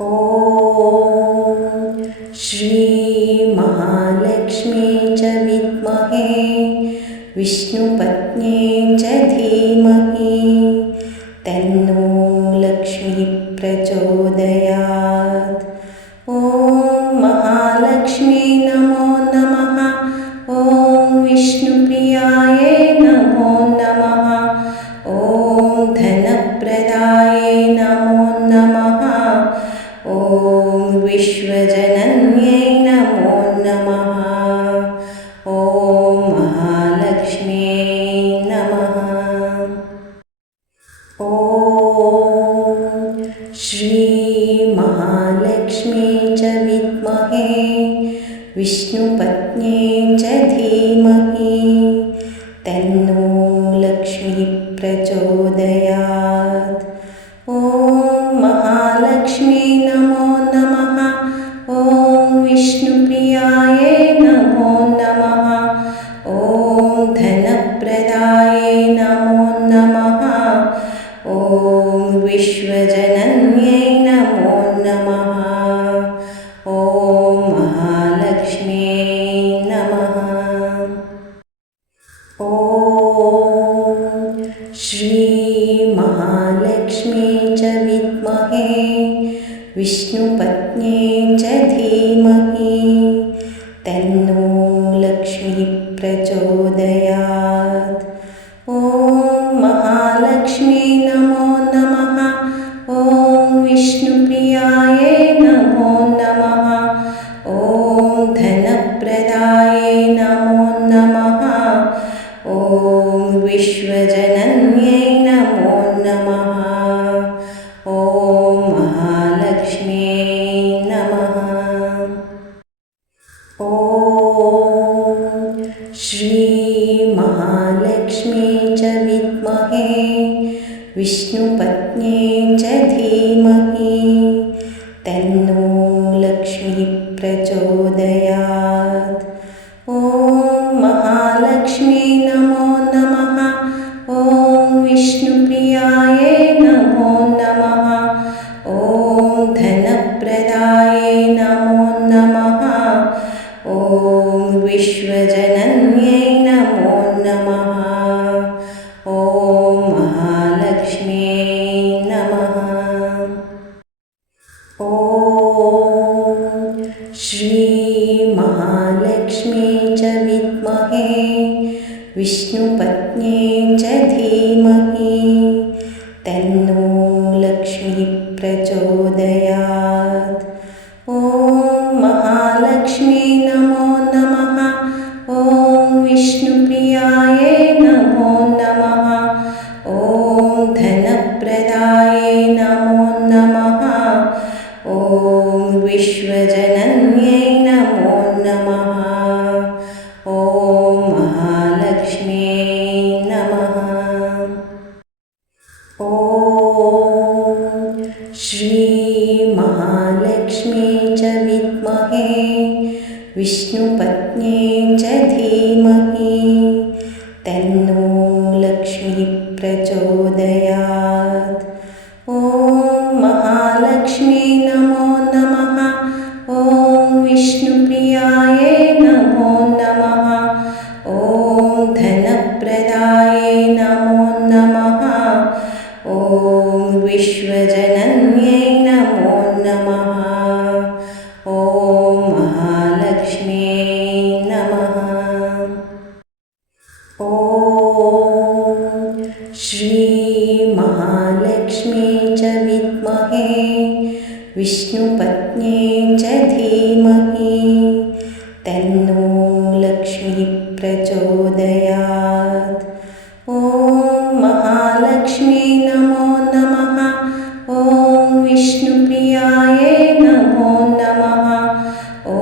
ॐ श्री महालक्ष्मी च विद्महे विष्णुपत्न्यै च धीमहि तन्नो लक्ष्मी प्रचोदयात्। ॐ महालक्ष्मी नमो नमः। ॐ विष्णुप्रियायै नमो नमः। ॐ धनप्रदायै नमो नमः। ॐ विश्वजनन्यै नमो नमः। ॐ महालक्ष्म्यै नमः। ॐ श्री महालक्ष्मी च विद्महे विष्णुपत्न्यै च धीमहि तन्नो लक्ष्मी प्रचोदयात्। ॐ महालक्ष्मी नमो नमः। ॐ विष्णुप्रियायै नमो नमः। ॐ धनप्रदायै नमो नमः। ॐ विश्वजनन्यै नमो नमः। ॐ महालक्ष्म्यै नमः। ॐ श्री महालक्ष्मी च विद्महे विष्णुपत्न्यै च धीमहि तन्नो लक्ष्मी प्रचोदयात्। ॐ महालक्ष्मी नमो नमः। ॐ विष्णुप्रियायै नमो नमः। ॐ धनप्रदायै नमो नमः। ॐ विश्वजनन्यै नमो नमः। ॐ महालक्ष्म्यै नमः। ॐ श्री महालक्ष्मी च विद्महे विष्णुपत्न्यै च धीमहि तन्नो लक्ष्मी प्रचोदयात्। ॐ महालक्ष्मी नमो नमः। ॐ विष्णुप्रियायै नमो नमः। ॐ धनप्रदायै नमो नमः। ॐ विश्वजनन्यै नमो नमः। ॐ महालक्ष्म्यै नमः। ॐ श्री महालक्ष्मी च विद्महे विष्णुपत्न्यै च धीमहि तन्नो लक्ष्मी प्रचोदयात्। ॐ महालक्ष्मी नमो नमः। ॐ विष्णुप्रियायै नमो नमः। ॐ धनप्रदायै नमो नमः। ॐ विश्वजनन्यै नमो नमः। ॐ महालक्ष्म्यै नमः। ॐ श्री महालक्ष्मी च विद्महे विष्णुपत्न्यै च धीमहि तन्नो लक्ष्मी प्रचोदयात्। ॐ महालक्ष्मी नमो नमः। ॐ विष्णुप्रियायै नमो नमः। ॐ धनप्रदायै नमो नमः। ॐ विश्वजनन्यै नमो नमः। ॐ महालक्ष्म्यै नमः। ॐ श्री महालक्ष्मी च विद्महे विष्णुपत्न्यै च धीमहि तन्नो लक्ष्मी प्रचोदयात्। ॐ महालक्ष्मी नमो नमः। ॐ विष्णुप्रियायै नमो नमः। ॐ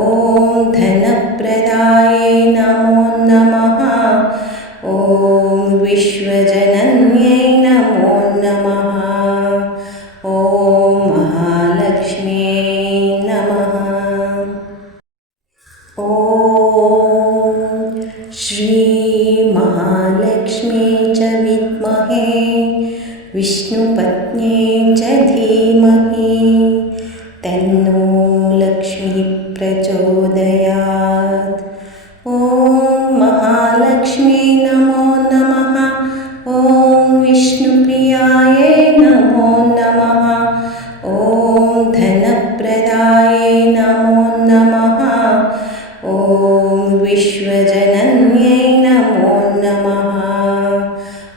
धनप्रदायै नमो नमः। ॐ विश्वजनन्यै नमो नमः। ॐ महालक्ष्म्यै नमः। ॐ श्री महालक्ष्मी च विद्महे विष्णुपत्न्यै च धीमहि तन्नो लक्ष्मी प्रचोदयात्। ॐ महालक्ष्मी नमो नमः। ॐ विष्णुप्रियायै नमो नमः। ॐ धनप्रदायै नमो नमः। ॐ विश्वजनन्यै नमो नमः।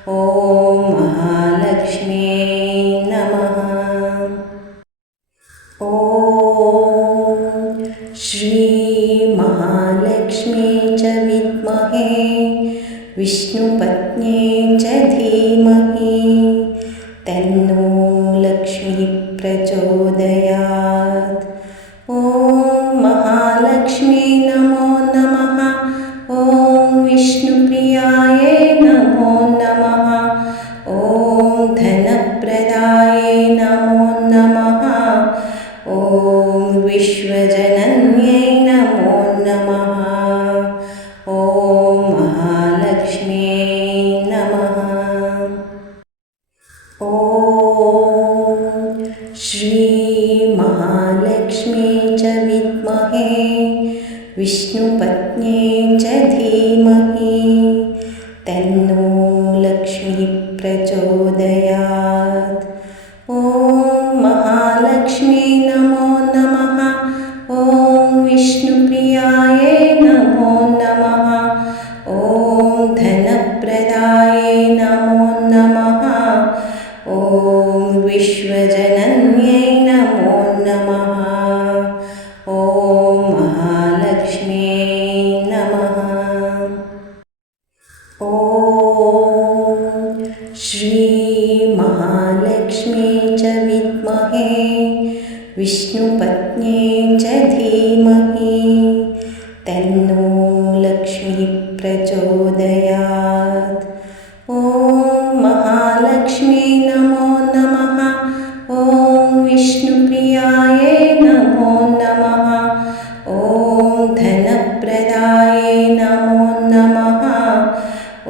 ॐ महालक्ष्म्यै नमः। ॐ श्रीमहालक्ष्म्यै च विद्महे विष्णुपत्न्यै च धीमहि तन्नो लक्ष्मी प्रचोदयात्। ॐ महालक्ष्मी नमो नमः। ॐ विष्णुप्रियायै नमो नमः। ॐ धनप्रदायै नमो नमः। ॐ विश्वजनन्यै नमो नमः। ॐ महालक्ष्म्यै नमः। ॐ श्रीमहालक्ष्म्यै च विद्महे विष्णुपत्न्यै च धीमहि तन्नो लक्ष्मी प्रचोदयात्। ॐ महालक्ष्मी नमो नमः। ॐ विष्णुप्रियायै नमो नमः। ॐ धनप्रदायै नमो नमः। ॐ विश्वजनन्यै नमो नमः। ॐ महालक्ष्म्यै नमः। ॐ श्रीमहालक्ष्म्यै च विद्महे विष्णुपत्न्यै च धीमहि तन्नो लक्ष्मी प्रचोदयात्। ॐ महालक्ष्मी नमो नमः। ॐ विष्णुप्रियायै नमो नमः। ॐ धनप्रदायै नमो नमः।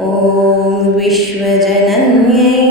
ॐ विश्वजनन्यै